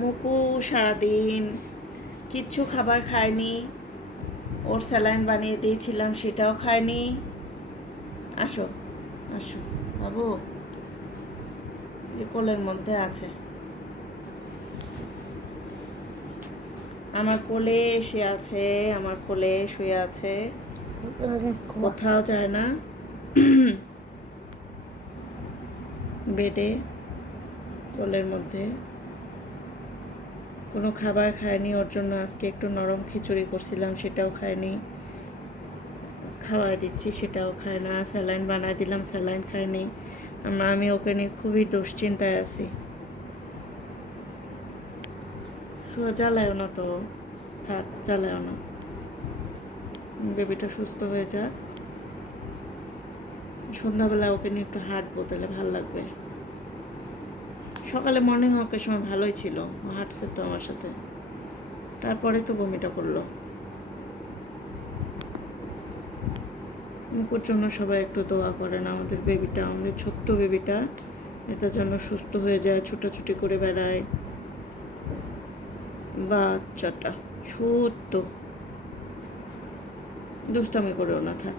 মুকু সারাদিন কিচ্ছু খাবার খায়নি। ওর স্যালাইন বানিয়ে দিয়েছিলাম, সেটাও খায়নি। আসো আসো বাবু, যে কোলের মধ্যে আছে, আমার কোলে এসে আছে, আমার কোলে শুয়ে আছে, কোথাও যায় না। বেডে কোলের মধ্যে কোনো খাবার খায়নি। ওর জন্য আজকে একটু নরম খিচুড়ি করছিলাম, সেটাও খায়নি। খাওয়াই দিচ্ছি, সেটাও খায় না। স্যালাইন বানায় দিলাম, স্যালাইন খায়নি। আমি ওকে নিয়ে খুবই দুশ্চিন্তায় আছি। জ্বালায়ও না তো, থাক, জ্বালায়ও না। বেবিটা সুস্থ হয়ে যাক, সন্ধ্যাবেলা ওকে নিয়ে একটু হাঁটবো, তাহলে ভালো লাগবে। সকালে মর্নিং ওয়াকের সময় ভালোই ছিল, হাঁটছে তো আমার সাথে, তারপরে তো বমিটা করলো। মুকুর জন্য সবাই একটু দোয়া করেন। আমাদের বেবিটা, আমাদের ছোট্ট বেবিটা, এটা যেন সুস্থ হয়ে যায়, ছুটাছুটি করে বেড়ায়। বাচ্চাটা ছোট্ট, দুষ্টামি করেও না, থাক।